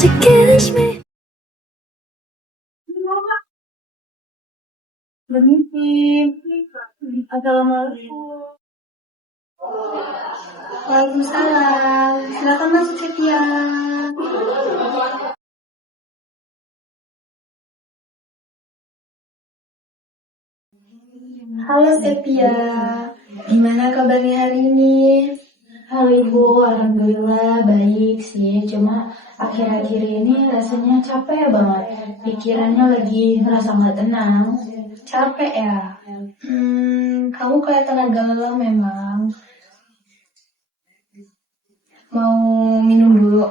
to kiss me. Permisi. Assalamualaikum. Waalaikumsalam. Silakan masuk Sepia. Halo Sepia, gimana kabarnya hari ini? Halo Ibu, Alhamdulillah baik sih. Cuma akhir-akhir ini rasanya capek banget. Pikirannya lagi ngerasa nggak tenang. Capek ya? Kamu kelihatan agak lelah memang. Mau minum dulu?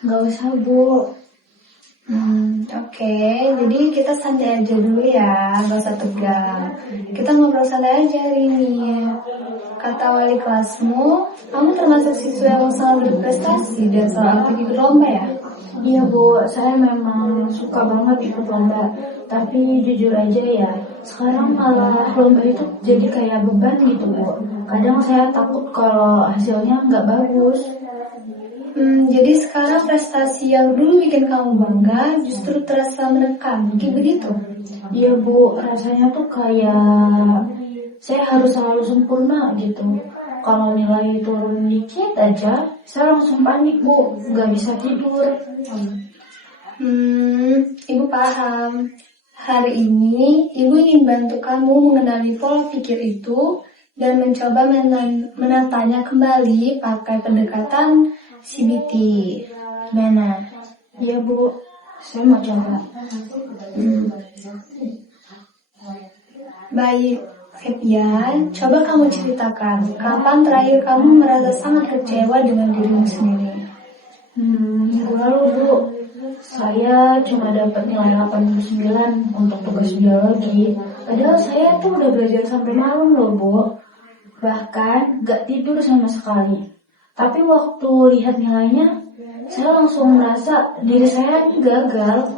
Nggak usah Bu. Oke, jadi kita santai aja dulu ya, gak usah tegang. Kita ngobrol santai aja hari ini. Kata wali kelasmu, kamu termasuk siswa yang selalu berprestasi dan selalu aktif ikut lomba ya? Iya Bu, saya memang suka banget ikut lomba. Tapi jujur aja ya, sekarang malah lomba itu jadi kayak beban gitu Bu. Kadang saya takut kalau hasilnya nggak bagus. Jadi sekarang prestasi yang dulu bikin kamu bangga justru terasa menekan, mungkin begitu? Iya Bu, rasanya tuh kayak saya harus selalu sempurna gitu. Kalau nilai turun dikit aja, saya langsung panik Bu, nggak bisa tidur. Ibu paham. Hari ini, Ibu ingin bantu kamu mengenali pola pikir itu dan mencoba menatanya kembali pakai pendekatan CBT. Gimana? Iya Bu, saya mau coba. Baik, Sepia, coba kamu ceritakan kapan terakhir kamu merasa sangat kecewa dengan dirimu sendiri? Minggu lalu Bu, saya cuma dapat nilai 89 untuk tugas biologi. Padahal saya tuh udah belajar sampai malam loh Bu. Bahkan gak tidur sama sekali. Tapi waktu lihat nilainya, saya langsung merasa diri saya ini gagal.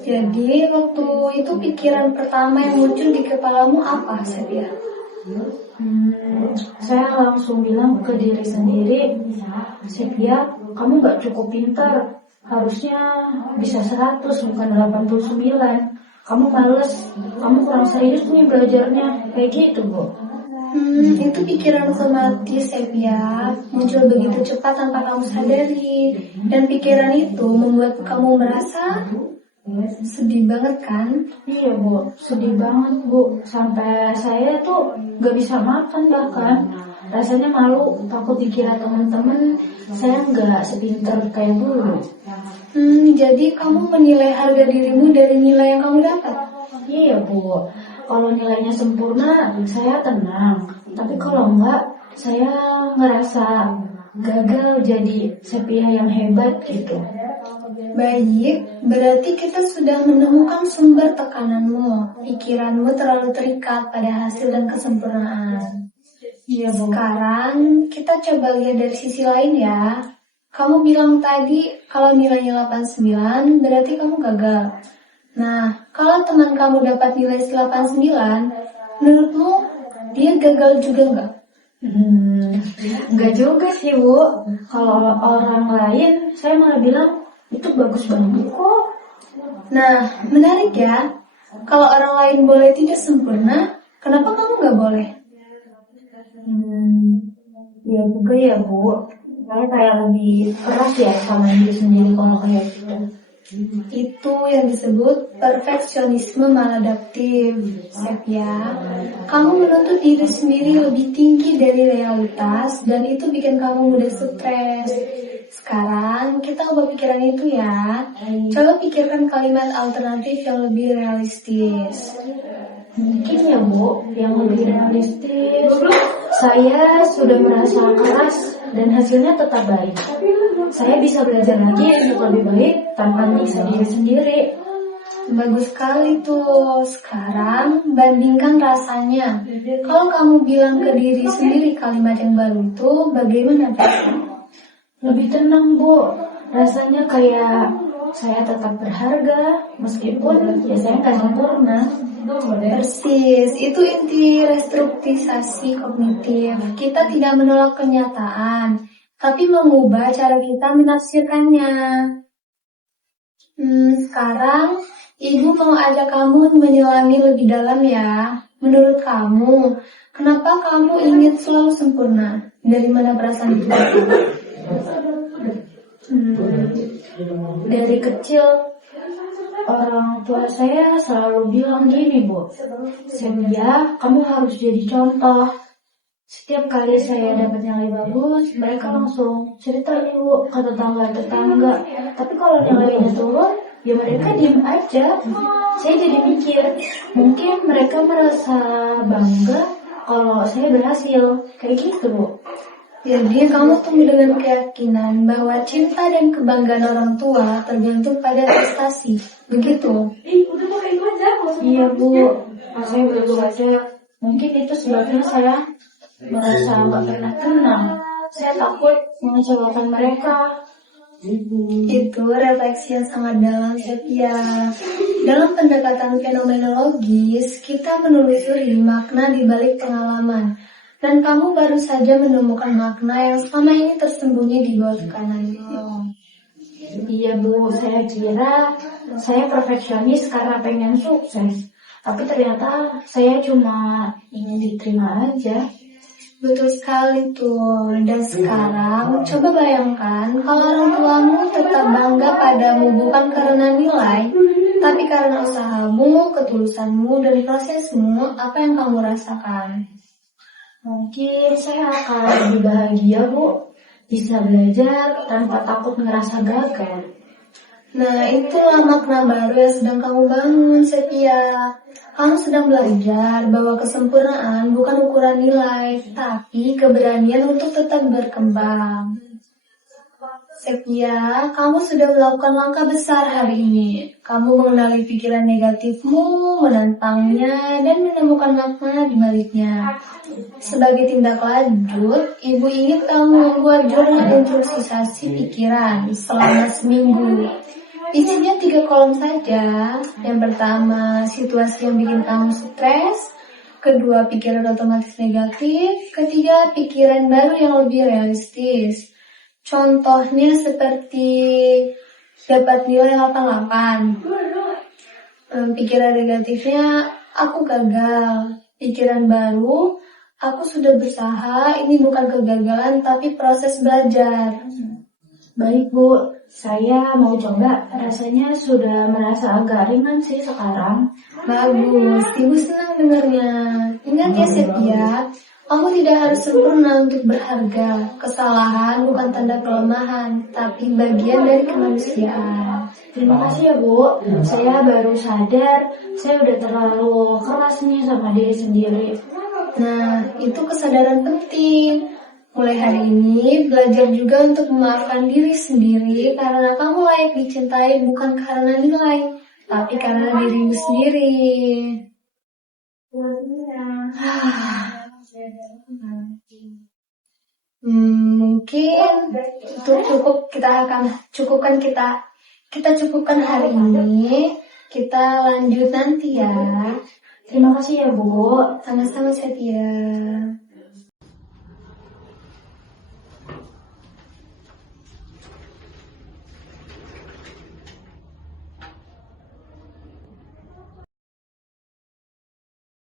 Jadi waktu itu pikiran pertama yang muncul di kepalamu apa, Sepia? Saya langsung bilang ke diri sendiri, Sepia, kamu gak cukup pintar. Harusnya bisa 100, bukan 89. Kamu males, kamu kurang serius nih belajarnya. Kayak gitu Bu. Itu pikiran otomatis Sepia, muncul begitu cepat tanpa kamu sadari. Dan pikiran itu membuat kamu merasa sedih banget kan? Iya Bu, sedih banget Bu. Sampai saya tuh gak bisa makan bahkan. Rasanya malu, takut dikira teman-teman saya gak sepintar kayak dulu. Jadi kamu menilai harga dirimu dari nilai yang kamu dapat? Iya Bu, kalau nilainya sempurna saya tenang. Tapi kalau enggak, saya ngerasa gagal jadi Sepia yang hebat gitu. Baik, berarti kita sudah menemukan sumber tekananmu. Pikiranmu terlalu terikat pada hasil dan kesempurnaan. Iya Bu. Sekarang kita coba lihat dari sisi lain ya. Kamu bilang tadi kalau nilainya 89 berarti kamu gagal. Nah, kalau teman kamu dapat nilai 89, menurutmu dia gagal juga nggak? Enggak juga sih Bu. Kalau orang lain saya malah bilang itu bagus banget kok. Nah, menarik ya. Kalau orang lain boleh tidak sempurna, kenapa kamu nggak boleh? Ya juga ya Bu. Saya kayak lebih keras ya sama diri sendiri kalau kayak gitu. Itu yang disebut perfeksionisme maladaptif, Sepia. Kamu menuntut diri sendiri lebih tinggi dari realitas dan itu bikin kamu mudah stres. Sekarang kita ubah pikiran itu ya. Coba pikirkan kalimat alternatif yang lebih realistis. Mungkin ya Bu, yang lebih realistis. Saya sudah merasa keras dan hasilnya tetap baik. Saya bisa belajar lagi untuk lebih baik tanpa menyiksa diri sendiri. Bagus sekali tuh. Sekarang bandingkan rasanya. Kalau kamu bilang ke diri sendiri kalimat yang baru itu, bagaimana? Lebih tenang Bu. Rasanya kayak saya tetap berharga meskipun ya saya nggak sempurna. Persis, itu inti restrukturisasi kognitif. Kita tidak menolak kenyataan, tapi mengubah cara kita menafsirkannya. Sekarang Ibu mau ajak kamu menyelami lebih dalam ya. Menurut kamu, kenapa kamu ingin selalu sempurna? Dari mana perasaan itu datang? Dari kecil orang tua saya selalu bilang gini, Bu. Sevia, kamu harus jadi contoh. Setiap kali saya dapat nilai bagus, mereka langsung cerita nih, Bu, ke tetangga-tetangga. Tapi kalau nilainya turun, ya mereka diem aja. Saya jadi mikir, mungkin mereka merasa bangga kalau saya berhasil. Kayak gitu, Bu. Jadi kamu tumbuh dengan keyakinan bahwa cinta dan kebanggaan orang tua tergantung pada prestasi. Begitu? Iya, Bu. Saya begitu aja. Mungkin itu sebabnya saya merasa gak pernah tenang. Saya takut mengecewakan mereka. Itu refleksi yang sangat dalam, Sevia. Dalam pendekatan fenomenologis, kita menelusuri makna di balik pengalaman. Dan kamu baru saja menemukan makna yang selama ini tersembunyi di bawah tekananmu. Iya, Bu, saya kira saya perfeksionis karena pengen sukses. Tapi ternyata saya cuma ingin diterima aja. Betul sekali tuh. Dan sekarang coba bayangkan kalau orang tuamu tetap bangga padamu bukan karena nilai, tapi karena usahamu, ketulusanmu, dan prosesmu. Apa yang kamu rasakan? Mungkin saya akan lebih bahagia, Bu. Bisa belajar tanpa takut ngerasa gagal. Nah, itulah makna baru yang sedang kamu bangun, Sevia. Kamu sedang belajar bahwa kesempurnaan bukan ukuran nilai, tapi keberanian untuk tetap berkembang. Sevia, kamu sudah melakukan langkah besar hari ini. Kamu mengenali pikiran negatifmu, menantangnya, dan menemukan makna di baliknya. Sebagai tindak lanjut, Ibu ingin kamu membuat jurnal introspeksi pikiran selama seminggu. Isinya 3 kolom saja. Yang pertama, situasi yang bikin kamu stres. Kedua, pikiran otomatis negatif. Ketiga, pikiran baru yang lebih realistis. Contohnya seperti dapat nilai 88. Pikiran negatifnya, aku gagal. Pikiran baru, aku sudah berusaha, ini bukan kegagalan tapi proses belajar. Baik, Bu. Saya mau coba. Rasanya sudah merasa agak ringan sih sekarang. Bagus, Ibu senang dengarnya. Ingat ya, Sevia, kamu tidak harus sempurna untuk berharga. Kesalahan bukan tanda kelemahan, tapi bagian dari kemanusiaan. Terima kasih ya, Bu. Saya baru sadar saya udah terlalu keras nih sama diri sendiri. Nah, itu kesadaran penting. Mulai hari ini, belajar juga untuk memaafkan diri sendiri karena kamu layak dicintai bukan karena nilai, tapi karena dirimu sendiri. Mungkin itu cukup kita cukupkan hari ini. Kita lanjut nanti ya. Terima kasih ya, Bu. Sama-sama, Sevia.